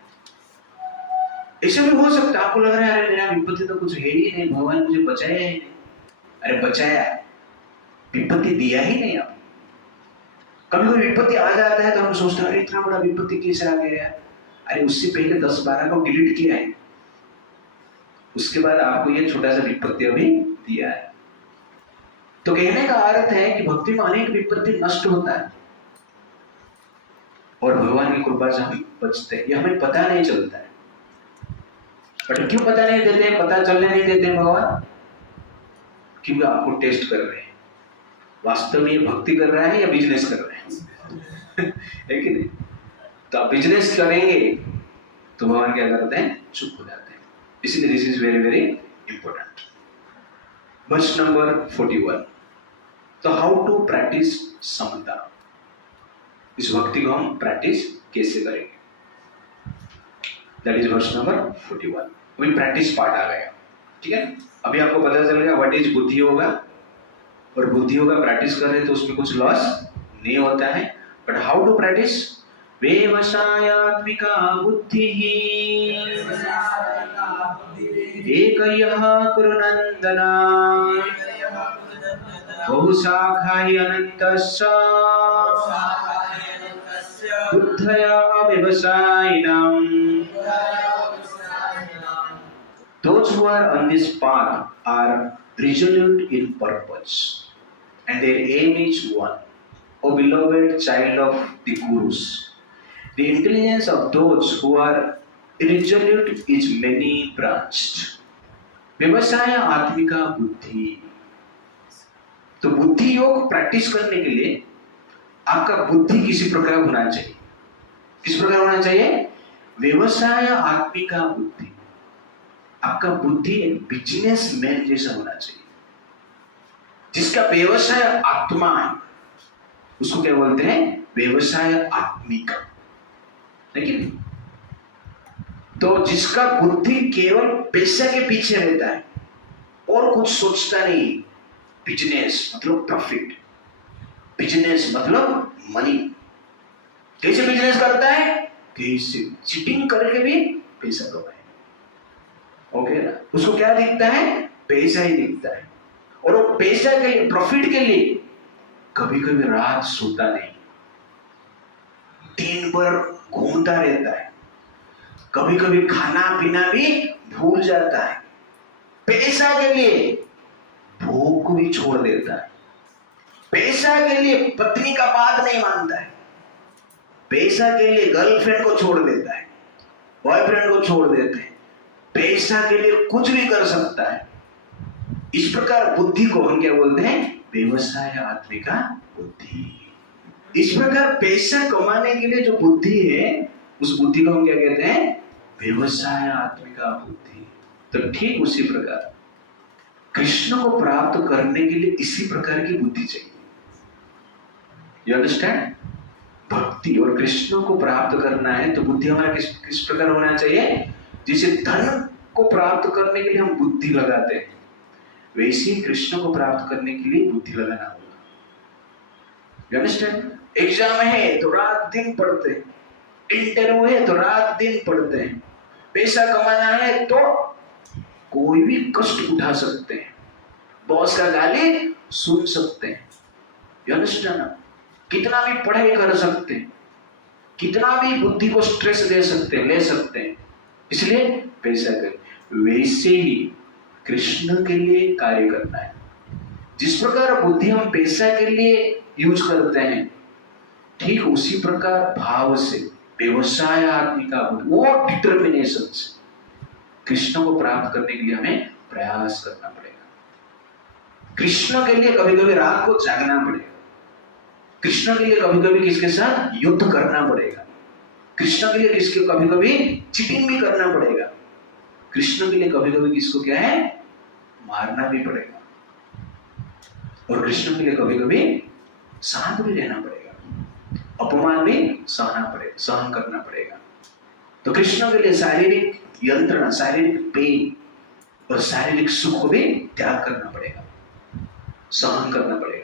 ऐसा भी हो सकता है आपको लग रहा है अरे मेरा विपत्ति तो कुछ है ही नहीं, भगवान मुझे बचाया ही नहीं। अरे बचाया, विपत्ति दिया ही नहीं। आप कभी कोई विपत्ति आ जाता है तो हम सोचते हैं अरे इतना बड़ा विपत्ति कैसे आ गया? अरे उससे पहले 10-12 को डिलीट किया है, उसके बाद आपको ये छोटा सा विपत्ति अभी दिया है। तो कहने का अर्थ है कि भक्ति में अनेक विपत्ति नष्ट होता है और भगवान की कृपा से हम बचते हैं। ये हमें पता नहीं चलता है। बट क्यों पता नहीं देते? पता चलने नहीं देते भगवान, क्योंकि आपको टेस्ट कर रहे हैं वास्तव में ये भक्ति कर रहा है या बिजनेस कर रहे हैं। है कि नहीं? तो आप बिजनेस करेंगे तो भगवान क्या करते हैं? चुप हो जाते हैं। इसलिए this is very very important. Verse number 41। तो हाउ टू प्रैक्टिस समता, इस भक्ति को हम प्रैक्टिस कैसे करेंगे? That is verse number 41। अभी प्रैक्टिस पार्ट आ गया, ठीक है? अभी आपको पता चल गया व्हाट इज बुद्धि योगा, और बुद्धि योगा प्रैक्टिस कर रहे हैं तो उसमें कुछ लॉस नहीं होता है। But how to practise? व्यवसायात्मिका बुद्धि एकयः कुरुनन्दना बहुशाखा अनन्तस्य बुद्धया व्यवसायिनाम्। Those who are on this path are resolute in purpose, and their aim is one. O beloved child of the Gurus, the intelligence of those who are resolute is many branched. व्यवसाय आत्मिका बुद्धि। तो बुद्धि योग practice करने के लिए आपका बुद्धि किसी प्रकार होना चाहिए। किस प्रकार होना चाहिए? व्यवसाय आत्मी का बुद्धि। आपका बुद्धि एक बिजनेस मैन जैसा होना चाहिए, जिसका व्यवसाय आत्मा है। उसको क्या बोलते हैं? व्यवसाय आत्मिक। लेकिन तो जिसका बुद्धि केवल पैसे के पीछे रहता है और कुछ सोचता नहीं। बिजनेस मतलब प्रॉफिट, बिजनेस मतलब मनी। कैसे बिजनेस करता है? कैसे चीटिंग करके भी पैसा कमाए। ओके ना? उसको क्या दिखता है? पैसा ही दिखता है। और वो पैसा के लिए, प्रॉफिट के लिए कभी कभी रात सोता नहीं, दिन भर घूमता रहता है, कभी कभी खाना पीना भी भूल जाता है। पैसा के लिए भूख को भी छोड़ देता है। पैसा के लिए पत्नी का बात नहीं मानता है। पैसा के लिए गर्लफ्रेंड को छोड़ देता है, बॉयफ्रेंड को छोड़ देते हैं। पैसा के लिए कुछ भी कर सकता है। इस प्रकार बुद्धि को हम क्या बोलते हैं? व्यवसाय आत्मिका बुद्धि। इस प्रकार पैसा कमाने के लिए जो बुद्धि है, उस बुद्धि को हम क्या कहते हैं? व्यवसाय आत्मिका बुद्धि। तो ठीक उसी प्रकार कृष्ण को प्राप्त करने के लिए इसी प्रकार की बुद्धि चाहिए। You understand? भक्ति और कृष्ण को प्राप्त करना है तो बुद्धि हमारा किस प्रकार होना चाहिए? जिसे धन को प्राप्त करने के लिए हम बुद्धि लगाते हैं, वैसे ही कृष्ण को प्राप्त करने के लिए बुद्धि लगाना होगा। You understand? एग्जाम है तो रात दिन पढ़ते हैं, इंटरव्यू है तो रात दिन पढ़ते हैं, पैसा कमाना है तो कोई भी कष्ट उठा सकते हैं, बॉस का गाली सुन सकते हैं। You understand? कितना भी पढ़ाई कर सकते हैं, कितना भी बुद्धि को स्ट्रेस दे सकते हैं, ले सकते हैं, इसलिए पैसा करें। वैसे ही कृष्ण के लिए कार्य करना है। जिस प्रकार बुद्धि हम पैसा के लिए यूज करते हैं, ठीक उसी प्रकार भाव से व्यवसाय आत्मिका बुद्धि, वो डिटर्मिनेशन से कृष्ण को प्राप्त करने के लिए हमें प्रयास करना पड़ेगा। कृष्ण के लिए कभी कभी रात को जागना पड़ेगा। कृष्ण के लिए कभी कभी किसके साथ युद्ध करना पड़ेगा। कृष्ण के लिए किसके कभी कभी चीटिंग भी करना पड़ेगा। कृष्ण के लिए कभी कभी किसको क्या है? मारना भी पड़ेगा। और कृष्ण के लिए कभी कभी शांत भी रहना पड़ेगा, अपमान भी सहन करना पड़ेगा। तो कृष्ण के लिए शारीरिक यंत्रणा, शारीरिक पेन और शारीरिक सुख को भी त्याग करना पड़ेगा, सहन करना पड़ेगा।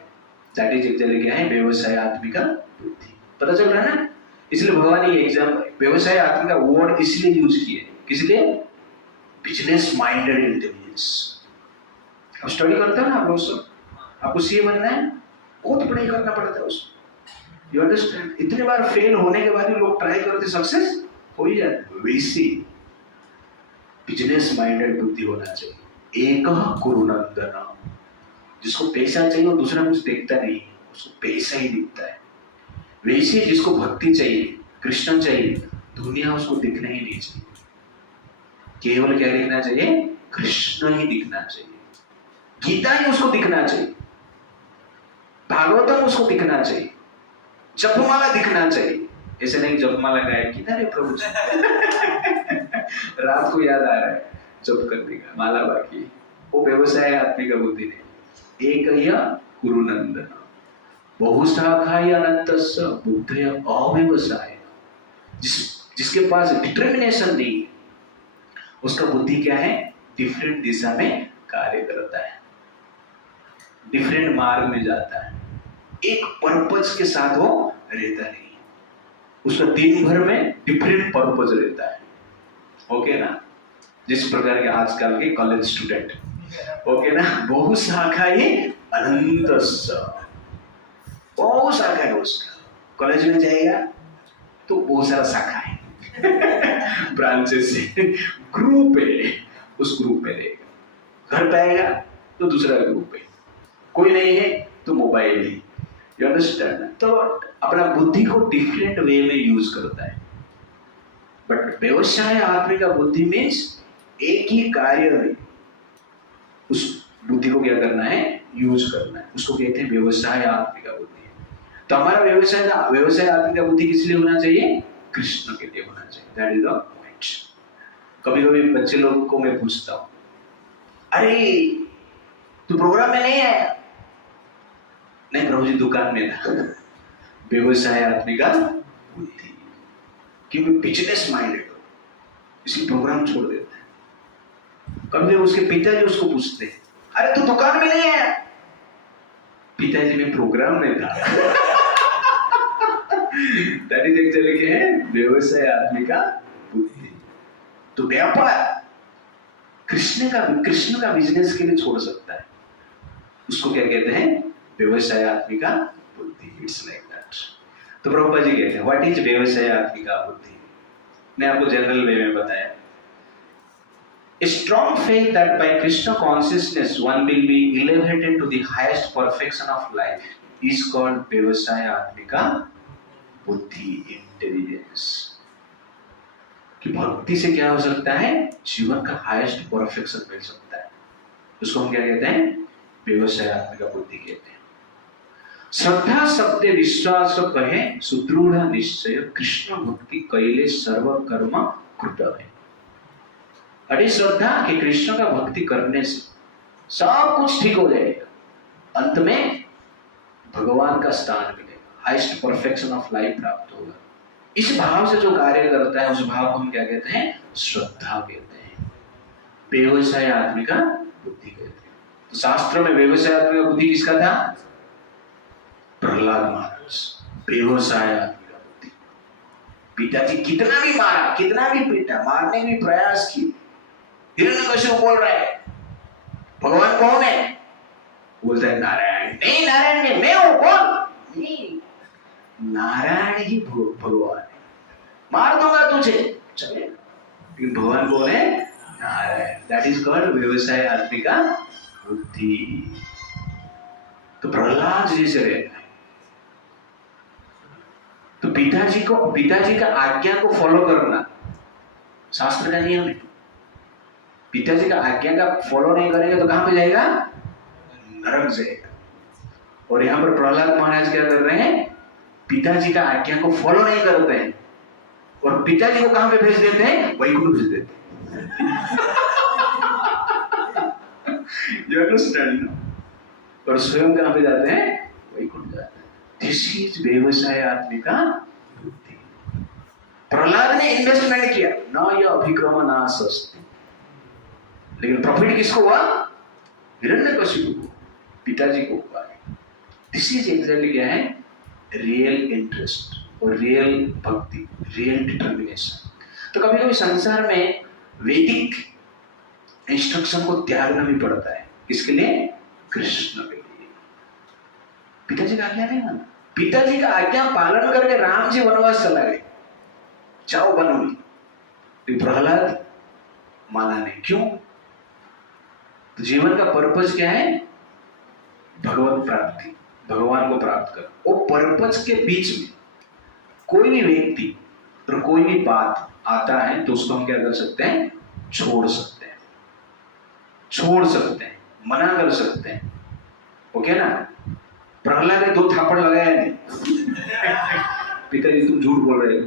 दैट इज एक्चुअली क्या है? व्यवसाय आत्मिका बुद्धि। पता चल रहा है ना? इसलिए भगवान ये एग्जाम व्यवसाय आत्मिका वर्ड इसलिए यूज किए, किस लिए? Business minded intelligence. अब स्टडी करते हो ना आप लोग सब, आपको सीए बनना है, बहुत पढ़ाई करना पड़ता है उसको। You understand? इतने बार फेल होने के बाद भी लोग ट्राई करते, सक्सेस हो ही जाते। वैसे बिजनेस माइंडेड बुद्धि होना चाहिए। एक गुरुनंदन, जिसको पैसा चाहिए और दूसरा कुछ देखता नहीं, उसको पैसा ही दिखता है। वैसे जिसको भक्ति चाहिए, कृष्ण चाहिए, दुनिया उसको दिखना ही नहीं चाहिए। केवल क्या दिखना चाहिए? कृष्ण ही दिखना चाहिए। गीता ही उसको दिखना चाहिए, भागवतम उसको दिखना चाहिए, जपमाला दिखना चाहिए। ऐसे नहीं जपमाला गायब की ना रे प्रभु जी रात को याद आ रहा है जप करने का, माला बाकी, वो व्यवसाय आत्मिका बुद्धि नहीं। एक गुरुनंदन बहुशाखाय अनंतस्य बुद्धय अव्यवसाय। जिसके पास डिटर्मिनेशन नहीं है, उसका बुद्धि क्या है? डिफरेंट दिशा में कार्य करता है, डिफरेंट मार्ग में जाता है, एक पर्पज के साथ वो रहता नहीं, उसका दिन भर में डिफरेंट पर्पज रहता है। ओके ना? जिस प्रकार के आजकल के कॉलेज स्टूडेंट, ओके ना, बहुशाखाय अनंतस्य, बहुत शाखा है उसका। कॉलेज में जाएगा तो बहुत सारा शाखा है ब्रांचेस है, ग्रुप है, उस ग्रुप में रहेगा। घर पे आएगा तो दूसरा ग्रुप है, कोई नहीं है तो मोबाइल है। You understand? तो अपना बुद्धि को डिफरेंट वे में यूज करता है। बट व्यवसाय आत्मिका बुद्धि मीन्स एक ही कार्य में उस बुद्धि को क्या करना है? यूज करना है, उसको कहते हैं व्यवसाय आत्मिका बुद्धि। तो हमारा व्यवसाय आत्मिका बुद्धि किस लिए होना चाहिए? कृष्ण के लिए होना चाहिए। That is the point. कभी कभी बच्चे लोग को मैं पूछता हूँ, अरे तू प्रोग्राम में नहीं आया? नहीं प्रभु जी, दुकान में था। व्यवसाय आत्मिका बुद्धि, क्योंकि बिजनेस माइंडेड हो, इसलिए प्रोग्राम छोड़ देता है। कभी उसके पिताजी उसको पूछते हैं, अरे तू दुकान में नहीं आया? पिताजी में प्रोग्राम में था। दैट इज एक्चुअली क्या है? व्यवसाय आत्मिका बुद्धि। तो व्यापार कृष्ण का बिजनेस के लिए छोड़ सकता है, उसको क्या कहते हैं? व्यवसाय आत्मिका बुद्धि। It's like that. तो प्रभुपाद जी कहते हैं व्हाट इज व्यवसाय आत्मिका बुद्धि? मैं आपको जनरल वे में बताया। A strong faith that by Krishna consciousness one will be elevated to the highest perfection of life is called व्यवसाय आत्मिका बुद्धि, इंटेलिजेंस। कि भक्ति से क्या हो सकता है? जीवन का हाईएस्ट परफेक्शन मिल सकता है। उसको हम क्या कहते हैं? व्यवसाय आत्मिका बुद्धि कहते हैं। श्रद्धा शब्द विश्वास कहे सुदृढ़ निश्चय कृष्ण भक्ति कैले सर्व कर्म कृत है। अरे श्रद्धा कि कृष्ण का भक्ति करने से सब कुछ ठीक हो जाएगा, अंत में भगवान का स्थान मिलेगा, हाईएस्ट परफेक्शन ऑफ लाइफ प्राप्त होगा। इस भाव से जो कार्य करता है उस भाव को हम क्या कहते हैं? श्रद्धा कहते हैं, व्यवसाय आत्मिका बुद्धि कहते हैं। तो शास्त्र में व्यवसाय आत्मिका बुद्धि किसका था? प्रहलाद महाराज। व्यवसाय आत्मिका बुद्धि। पिताजी कितना भी मारा, कितना भी पीटा, मारने की प्रयास की, हिरण्यकशिपु बोल रहा है भगवान कौन है? बोलता है नारायण। नहीं नारायण नहीं, मैं हूं। कौन? नहीं, नारायण ही भगवान है। मार दूंगा तुझे, चलेगा, लेकिन भगवान कौन है? नारायण। दैट इज कॉल्ड व्यवसाय आत्मिका बुद्धि। तो प्रहलाद जी से रहना है। तो पिताजी का आज्ञा को फॉलो करना शास्त्र का नियम है। पिताजी का आज्ञा का फॉलो नहीं करेगा तो कहां पे जाएगा? नरक जाएगा। और यहां पर प्रहलाद महाराज क्या कर रहे हैं? पिताजी का आज्ञा को फॉलो नहीं करते हैं और पिताजी को कहां पे भेज देते हैं? वैकुंठ भेज देते हैं। You understand? और स्वयं कहां पे जाते हैं? वैकुंठ जाते हैं। दिस इज व्यवसाय आत्मिका बुद्धि। प्रहलाद ने इन्वेस्टमेंट किया, ना यह अभिक्रम ना सस्ती, लेकिन प्रॉफिट किसको हुआ? हिरण्यकशिपु को, पिताजी को हुआ। दिस इज एग्जैक्टली क्या है? रियल इंटरेस्ट और रियल भक्ति, रियल डिटर्मिनेशन। तो कभी कभी संसार में वैदिक इंस्ट्रक्शन को त्यागना भी पड़ता है। किसके लिए? कृष्ण के लिए। पिताजी का आज्ञा नहीं माना, पिताजी का आज्ञा पालन करके राम जी वनवास चला गए, जाओ वन में, तो प्रहलाद माना नहीं। क्यों? तो जीवन का पर्पस क्या है? भगवत प्राप्ति, भगवान को प्राप्त कर। वो पर्पस के बीच में कोई भी व्यक्ति और कोई भी बात आता है तो उसको हम क्या कर सकते हैं? छोड़ सकते हैं, छोड़ सकते हैं, मना कर सकते हैं। ओके ना? प्रहलाद ने 2 थापड़ लगाया नहीं। पिताजी तुम झूठ बोल रहे हो,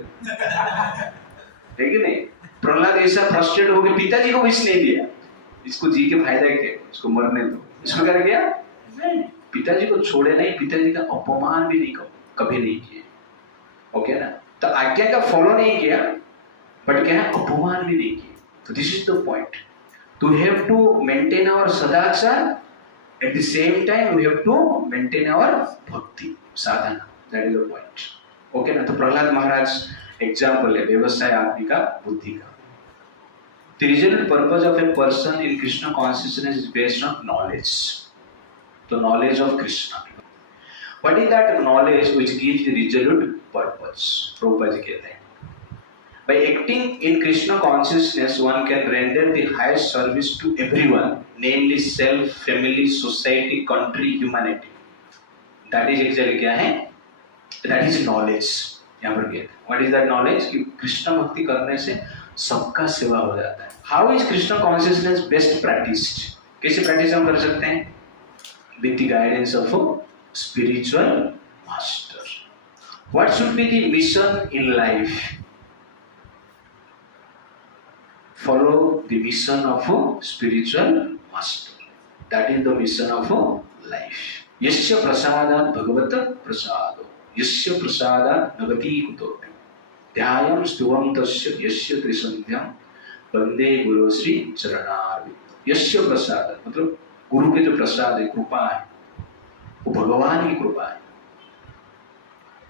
है कि नहीं? प्रहलाद ऐसा फ्रस्ट्रेट हो गया, पिताजी को विष नहीं दिया, इसको जी के फायदा क्या, इसको मरने दो। इसको क्या किया? नहीं, पिताजी को छोड़े नहीं, पिताजी का अपमान भी नहीं कभी नहीं किए। ओके ना? तो आज्ञा का फॉलो नहीं किया, बट क्या है? अपमान भी नहीं किया। तो this is the point. To have to maintain our सदाचार, at the same time we have to maintain our भक्ति साधना। That is the point. Okay ना? तो प्रहलाद महाराज एग्जाम्पल है व्यवसाय आत्मिका बुद्धि का। The result purpose of a person in Krishna consciousness is based on knowledge. The knowledge of Krishna. What is that knowledge which gives the resolute purpose? Prabhupada ji कहते हैं, by acting in Krishna consciousness, one can render the highest service to everyone, namely self, family, society, country, humanity. That is exactly क्या है? That is knowledge. यहाँ पर कहते हैं, what is that knowledge? कि कृष्ण भक्ति करने से सबका सेवा हो जाता है। How is Krishna consciousness best practised? कैसे प्रैक्टिस हम कर सकते हैं? with the guidance of a spiritual master. What should be the mission in life? Follow the mission of a spiritual master. That is the mission of a life. Yasya prasadat bhagavata prasado, yasya prasadat nagati kuto, ध्यायम स्तुवम तस्य यस्य त्रिसंध्यम वंदे गुरु श्री चरणारविंद. यस्य प्रसाद मतलब गुरु के जो प्रसाद है, कृपा है, वो भगवान की कृपा है,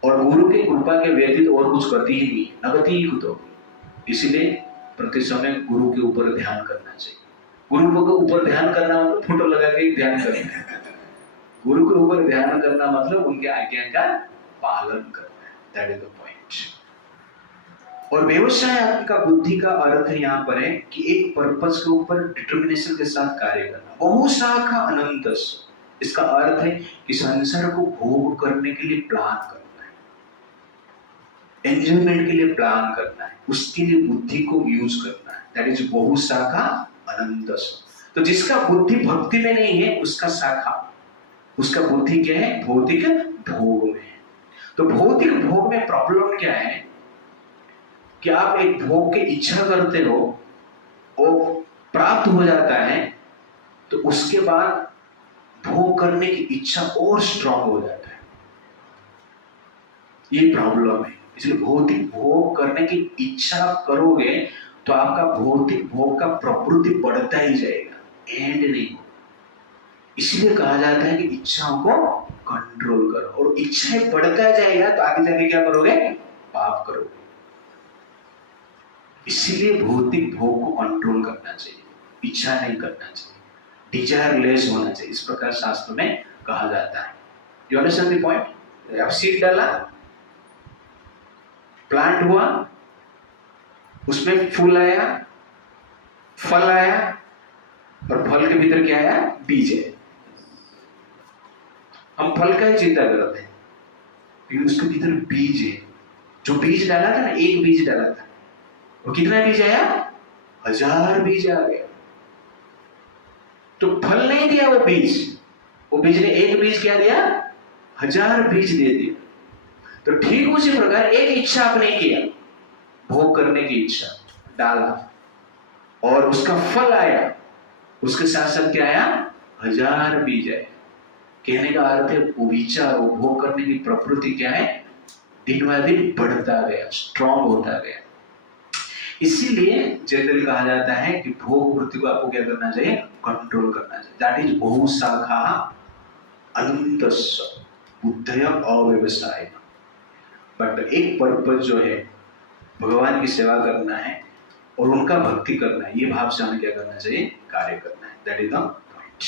और गुरु की कृपा के व्यतीत और कुछ गति ही नहीं, नगति ही कुतो. इसलिए प्रति समय गुरु के ऊपर ध्यान करना चाहिए. गुरु के ऊपर ध्यान करना मतलब फोटो लगा के ध्यान करना. गुरु के ऊपर ध्यान करना मतलब उनके आज्ञा का पालन करना है. That is the point. और व्यवसाय आपका बुद्धि का अर्थ है यहाँ पर है कि एक पर्पस के ऊपर डिटर्मिनेशन के साथ कार्य करना. बहुशाखा अनंतस, इसका अर्थ है कि संसार को भोग करने के लिए प्लान करना है, एंजॉयमेंट के लिए प्लान करना है, उसके लिए बुद्धि को यूज करना है. दैट इज बहुशाखा अनंतस. तो जिसका बुद्धि भक्ति में नहीं है उसका शाखा, उसका बुद्धि क्या है? भौतिक भोग में है. तो भौतिक भोग में प्रॉब्लम क्या है कि आप एक भोग की इच्छा करते हो और प्राप्त हो जाता है, तो उसके बाद भोग करने की इच्छा और स्ट्रांग हो जाता है. ये प्रॉब्लम है. इसलिए भौतिक भोग करने की इच्छा करोगे तो आपका भौतिक भोग का प्रवृत्ति बढ़ता ही जाएगा, एंड नहीं. इसलिए कहा जाता है कि इच्छाओं को कंट्रोल करो, और इच्छाएं बढ़ता जाएगा तो आगे जाके क्या करोगे? पाप करोगे. इसलिए भौतिक भोग को कंट्रोल करना चाहिए, इच्छा नहीं करना चाहिए, डिजायरलेस होना चाहिए. इस प्रकार शास्त्र में कहा जाता है. You understand the point? आप सीड डाला, प्लांट हुआ, उसमें फूल आया, फल आया, और फल के भीतर क्या आया? बीज है. हम फल का ही चिंता करते हैं, लेकिन उसके भीतर बीज है. जो बीज डाला था ना, एक बीज डाला था, वो कितना बीज आया? 1000 बीज आ गया. तो फल नहीं दिया वो बीज, वो बीज ने एक बीज क्या दिया? 1000 बीज दे दिया. तो ठीक उसी प्रकार एक इच्छा आपने किया, भोग करने की इच्छा डाला, और उसका फल आया, उसके साथ साथ क्या आया? 1000 बीज आए. कहने का अर्थ है वो विचार, वो भोग करने की प्रवृत्ति क्या है? दिन ब दिन बढ़ता गया, स्ट्रांग होता गया. इसीलिए जनरल कहा जाता है कि भोग वृत्ति को आपको क्या करना चाहिए? कंट्रोल करना चाहिए. दैट इज बहुशाखा अनंतस्य बुद्धय अव्यवसाय. बट एक पर्पस जो है भगवान की सेवा करना है और उनका भक्ति करना है, ये भाव से हमें क्या करना चाहिए? कार्य करना है. That is the point.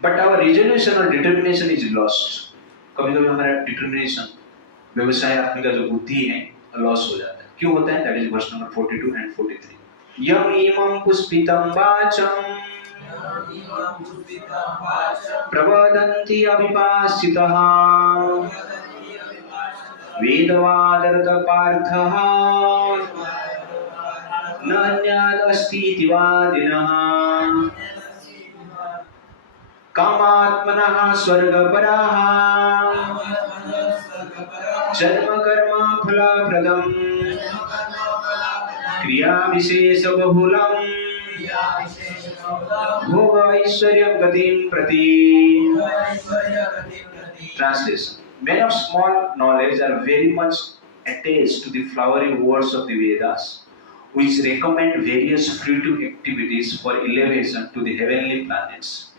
But our resolution और डिटर्मिनेशन इज लॉस्ट. कभी कभी हमारा डिटर्मिनेशन, व्यवसाय आत्मिक का जो बुद्धि है, लॉस हो जाता है. क्यों होता है? That is verse number 42 and 43. यम इमं पुष्पितं वाचं प्रवदन्ति अभिपासितः वेदवादरत पार्थः न अन्यादस्ति इति वादिनः कामात्मनः स्वर्गपराः जन्म कर्म फलप्रदम् क्रिया विशेष बहुलम भोग ऐश्वर्य गतिं प्रति. Translation: Men of small knowledge are very much attached to the flowery words of the Vedas, which recommend various fruitive activities for elevation to the heavenly planets,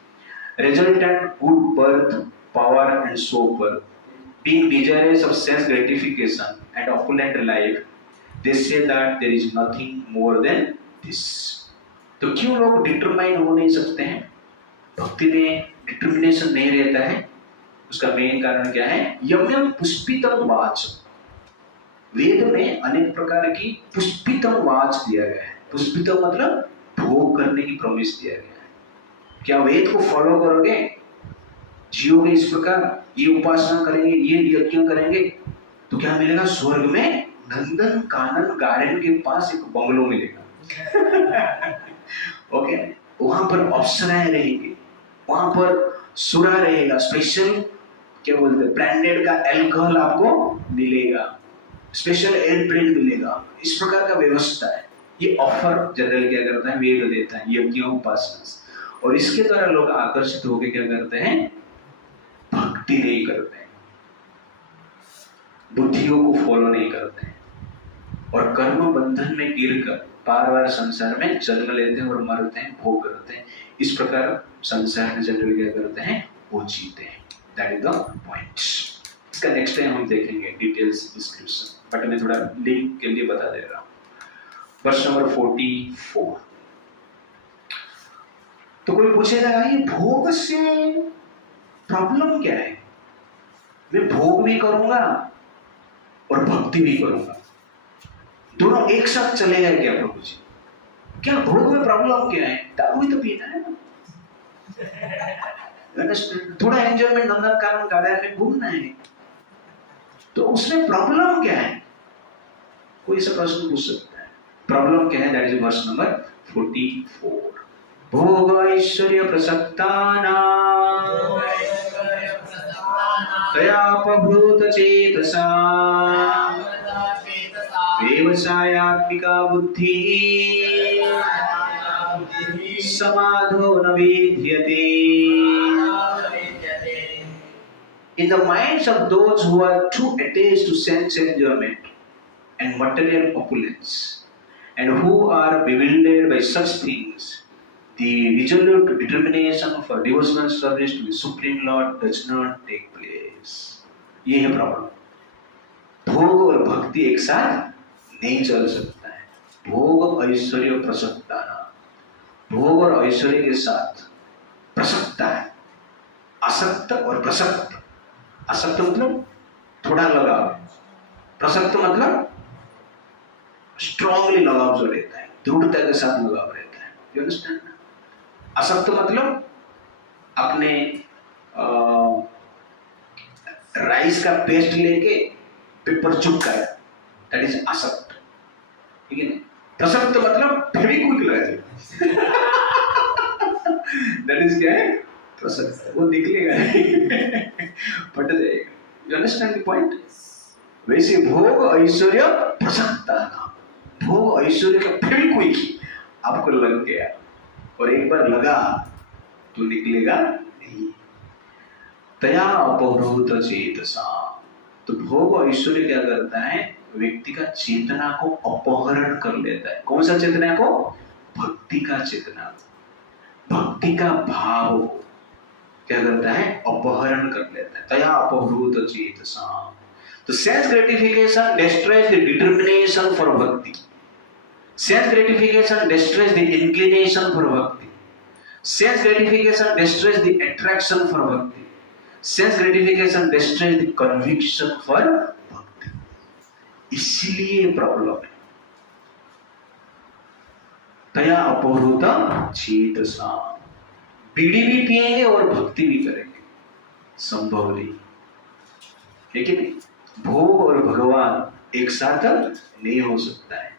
resultant good birth, power, and so forth. Being desirous of sense gratification and opulent life, they say that there is nothing more than this. तो क्यों लोग determine हो नहीं सकते हैं? भक्ति में determination नहीं रहता है. उसका मेन कारण क्या है? यम पुष्पितम वाच. वेद में अनेक प्रकार की पुष्पितम वाच दिया गया है. पुष्पितम मतलब भोग करने की प्रॉमिस दिया गया है. क्या वेद को फॉलो करोगे, जियोगे इस प्रकार, ये उपासना करेंगे, ये यज्ञ करेंगे, तो क्या मिलेगा? स्वर्ग में नंदन कानन गार्डन के पास एक बंगलो मिलेगा. ओके, वहां पर अप्सराएं रहेंगी, वहां पर सुरा रहेगा, स्पेशल क्या बोलते हैं ब्रांडेड का अल्कोहल आपको मिलेगा, स्पेशल एयर प्रिंट मिलेगा, इस प्रकार का व्यवस्था है। ये ऑफर जनरल क्या करता है, वेद देता है यज्ञ उपासना से, और इसके द्वारा लोग आकर्षित होकर क्या करते हैं, भक्ति नहीं करते हैं, बुद्धियों को फॉलो नहीं करते हैं, और कर्म बंधन में गिरकर बार बार संसार में जन्म लेते हैं और मरते हैं, भोग करते हैं। इस प्रकार संसार में जनरल क्या करते हैं, वो जीते हैं। That is the point. इसका नेक्स्ट टाइम हम देखेंगे डिटेल्स डिस्क्रिप्शन, बट मैं थोड़ा लिंक के लिए बता दे रहा हूं। वर्ष नंबर 44। तो कोई पूछेगा ये भोग से प्रॉब्लम क्या है, मैं भोग भी करूंगा और भक्ति भी करूंगा, दोनों एक साथ चलेगा क्या प्रभु जी? क्या भोग में प्रॉब्लम क्या है? दारू ही तो पीना है ना, थोड़ा एंजॉयमेंट नंदनकानन गार्डन में घूमना है, तो उसमें प्रॉब्लम क्या है? कोई ऐसा प्रश्न पूछ सकता है, प्रॉब्लम क्या है? That is verse number 44। भोग ऐश्वर्य प्रसक्तानां तयापभूत चेतसा व्यवसायात्मिका बुद्धि समाधो न विद्यते। In the minds of those who are too attached to sense enjoyment and material opulence, and who are bewildered by such things, the resolute determination for devotional service to the Supreme Lord does not take place. ये है problem. भोग और भक्ति एक साथ नहीं चल सकता है। भोग ऐश्वर्य प्रसक्ता ना, भोग और ऐश्वर्य के साथ प्रसक्ता है, आसक्त और प्रसक्त। आसक्त मतलब थोड़ा लगाव, प्रसक्त मतलब स्ट्रांगली लगाव जो रहता है, दृढ़ता के साथ लगाव रहता है। You understand? आसक्त मतलब अपने राइस का पेस्ट लेके पेपर चुपकाया, दैट इज आसक्त, ठीक है ना? प्रसक्त मतलब फेविक्विक लगा दैट इज क्या है? प्रसक्त। वो निकलेगा फट जाएगा। You understand the point? वैसे भोग ऐश्वर्य प्रसक्ता ना, भोग ऐश्वर्य का फेविक्विक आपको लग गया और एक बार लगा तो निकलेगा नहीं। तया अपहृत चेतसा, तो भोग और ऐश्वर्य क्या करता है, व्यक्ति का चेतना को अपहरण कर लेता है। कौन सा चेतना को? भक्ति का चेतना, भक्ति का भाव क्या करता है, अपहरण कर लेता है। तया अपहृत चेतसा, तो sense gratification destroys the determination for भक्ति, sense gratification destroys the inclination for भक्ति, sense gratification destroys the attraction for भक्ति, sense gratification destroys the conviction for भक्ति। इसलिए प्रॉब्लम है। तया अपहृत चेतसा, बीड़ी भी पिएंगे और भक्ति भी करेंगे, संभव नहीं है कि नहीं? भोग और भगवान एक साथ नहीं हो सकता है।